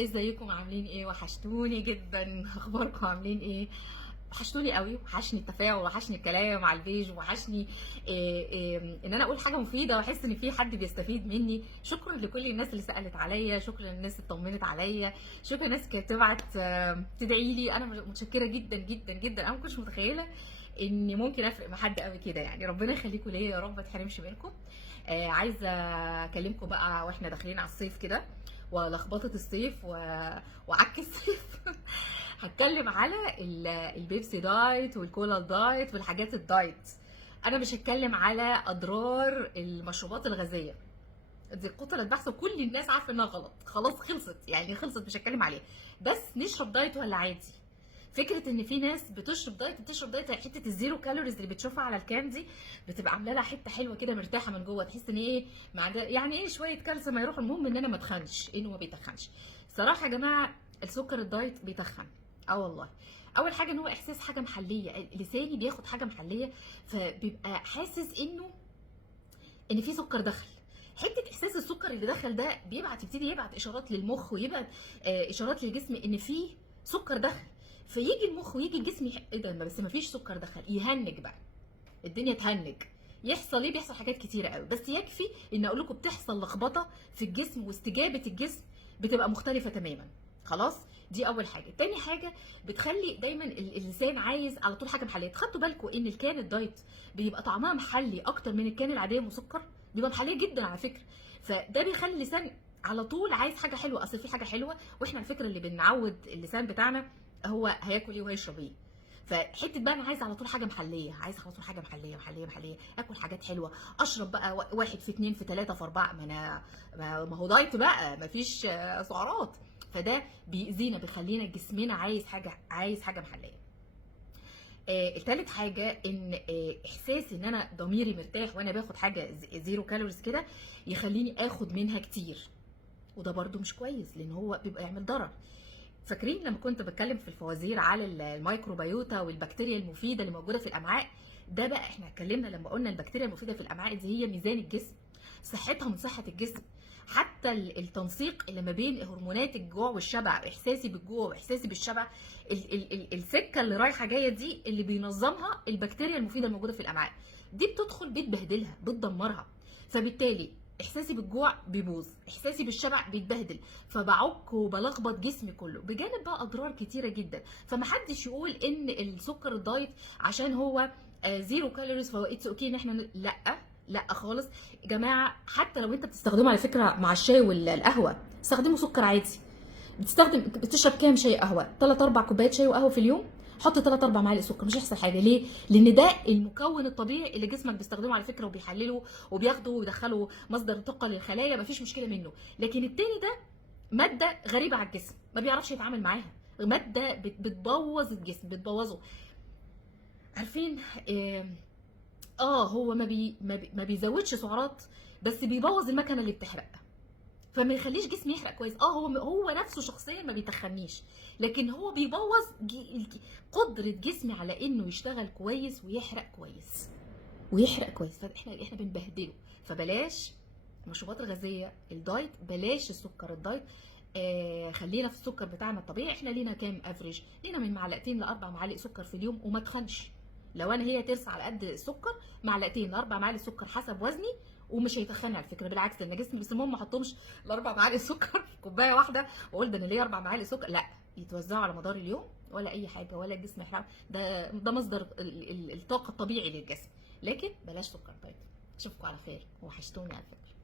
ازيكم عاملين ايه؟ وحشتوني جدا. اخباركم عاملين ايه؟ وحشتوني قوي، وحشني التفاعل، وحشني الكلام على البيج، وحشني ان انا اقول حاجه مفيده واحس ان في حد بيستفيد مني. شكرا لكل الناس اللي سالت عليا، شكرا للناس اللي طمنت عليا، شكرا للناس كانت تبعت تدعي لي. انا متشكره جدا جدا جدا. انا ما كنتش متخيله اني ممكن افرق مع حد قوي كده، يعني ربنا يخليكم ليا يا رب، ما تحرمش منكم. عايزه اكلمكم بقى واحنا داخلين على الصيف كده، ولخبطه الصيف وعك الصيف. هتكلم على البيبسي دايت والكولا دايت والحاجات الدايت. انا مش هتكلم على اضرار المشروبات الغازيه، دي قتلت بحث وكل الناس عارفه انها غلط، خلاص خلصت، يعني خلصت، مش هتكلم عليها. بس نشرب دايت ولا عادي؟ فكره ان في ناس بتشرب دايت، حته الزيرو كالوريز اللي بتشوفها على الكان دي، بتبقى عامله لها حته حلوه كده، مرتاحه من جوه، تحس ان ايه يعني ايه شويه كالسيوم هيروح، المهم ان انا ما اتخنش، انه ما بيتخنش. صراحه يا جماعه السكر الدايت بيتخن. اه والله. اول حاجه ان هو احساس حاجه محليه، لساني بياخد حاجه محليه، فبيبقى حاسس ان في سكر دخل. حته احساس السكر اللي دخل ده يبتدي يبعت اشارات للمخ، ويبعت اشارات للجسم ان في سكر دخل. فيجي المخ ويجي الجسم ايه ده، بس ما فيش سكر دخل، يهنج بقى، الدنيا تهنج. يحصل ايه؟ بيحصل حاجات كتيره قوي، بس يكفي ان اقول لكم بتحصل لخبطه في الجسم، واستجابه الجسم بتبقى مختلفه تماما. خلاص، دي اول حاجه. تاني حاجه، بتخلي دايما اللسان عايز على طول حاجه محليه. خدتوا بالكم ان الكان الدايت بيبقى طعمها محلي اكتر من الكان العاديه مسكر؟ بيبقى محليه جدا على فكره. فده بيخلي اللسان على طول عايز حاجه حلوه، اصل في حاجه حلوه، واحنا على فكره اللي بنعود اللسان بتاعنا هو هياكل ايه وهيشرب ايه. فحته بقى انا عايزه على طول حاجه محليه، عايزه على طول حاجه محليه محليه محليه، اكل حاجات حلوه، اشرب بقى واحد في اتنين في تلاته في اربعه، ما انا ما هو دايت بقى، ما فيش سعرات. فده بيأذينا، بيخلينا جسمنا عايز حاجه محليه. تالت حاجه ان احساس ان انا ضميري مرتاح وانا باخد حاجه زيرو كالوريز كده، يخليني اخد منها كتير، وده برده مش كويس لان هو بيبقى يعمل ضرر. فاكرين لما كنت بتكلم في الفوازير على الميكروبيوتا والبكتيريا المفيده اللي موجوده في الامعاء؟ ده بقى احنا اتكلمنا لما قلنا البكتيريا المفيده في الامعاء دي هي ميزان الجسم، صحتها من صحه الجسم. حتى التنسيق اللي ما بين هرمونات الجوع والشبع، احساسي بالجوع واحساسي بالشبع، السكه اللي رايحه جايه دي اللي بينظمها البكتيريا المفيده الموجوده في الامعاء، دي بتدخل بتبهدلها بتدمرها. فبالتالي احساسي بالجوع بيبوظ، احساسي بالشبع بيتبهدل، فبعك وبلخبط جسمي كله، بجانب بقى اضرار كتيره جدا. فمحدش يقول ان السكر الدايت عشان هو زيرو كالوريز فهو اتس اوكي ان احنا لا، لا خالص يا جماعه. حتى لو انت بتستخدمه على فكره مع الشاي والقهوه، استخدمه سكر عادي. بتشرب كام شاي قهوه؟ 3 4 كوبايات شاي وقهوه في اليوم، حط 3 4 معالق سكر، مش هيحصل حاجه. ليه؟ لان ده المكون الطبيعي اللي جسمك بيستخدمه على فكره، وبيحلله وبياخده ويدخله مصدر طاقه للخلايا، مفيش مشكله منه. لكن التاني ده ماده غريبه على الجسم، ما بيعرفش يتعامل معاها، ماده بتبوظ الجسم، بتبوظه. عارفين هو ما بيزودش سعرات، بس بيبوظ المكنه اللي بتحرق، فما يخليش جسمي يحرق كويس. هو نفسه شخصيا ما بيتخنيش، لكن هو بيبوظ قدره جسمي على انه يشتغل كويس ويحرق كويس. فاحنا بنبهدله. فبلاش المشروبات الغازيه الدايت، بلاش السكر الدايت. خلينا في السكر بتاعنا الطبيعي. احنا لينا كام افريج؟ لينا من معلقتين ل4 معالق سكر في اليوم، وما تخنش. لو انا هي ترس على قد السكر، معلقتين ل4 معالق سكر حسب وزني، ومش هيتخنى على فكره، بالعكس، لان جسمي بس المهم ما احطهمش ال4 معالق سكر في كوبايه واحده واقول ده انا ليا 4 معالق سكر، لا، يتوزعوا على مدار اليوم، ولا اي حاجه، ولا الجسم يحرق. ده مصدر الطاقه الطبيعي للجسم. لكن بلاش سكر دايت. اشوفكم على خير، وحشتوني على فكره.